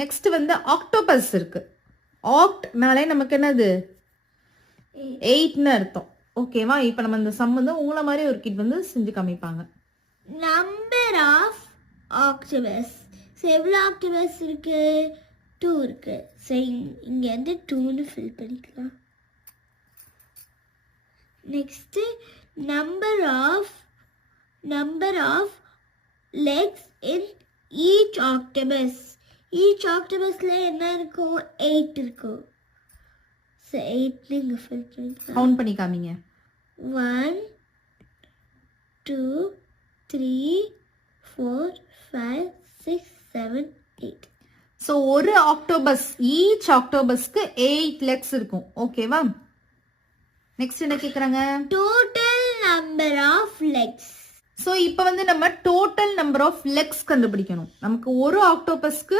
Next வந்து octopus இருக்கு. Act மேலே நமக்கு என்னது 8ன்னு அர்த்தம். ஓகேவா? இப்போ நம்ம இந்த சம் வந்து உங்களை மாதிரி ஒரு கிட் வந்து செஞ்சு காமிப்பாங்க. Number of octopus. எவ்வளோ ஆக்டோபஸ் இருக்கு? 2 இருக்கு. சரி, இங்க வந்து 2ன்னு ஃபில் பண்ணிக்கலாம். Next number of legs in each octopus. each octopusல என்ன இருக்கும்? 8 இருக்கும். So 8 நீங்க ஃபில் பண்ணிக்கலாம். கவுண்ட் பண்ணி காமிங்க. 1 2 3 4 5 6 7 8. ஸோ ஒரு ஆக்டோபஸ், ஈச் ஆக்டோபஸ்க்கு 8 லெக்ஸ் இருக்கும். ஓகேவா? நெக்ஸ்ட் என்ன கேக்குறாங்க? Total number of legs. So இப்போ வந்து நம்ம டோட்டல் நம்பர் ஆஃப் லெக்ஸ் கண்டுபிடிக்கணும். நமக்கு ஒரு ஆக்டோபஸ்க்கு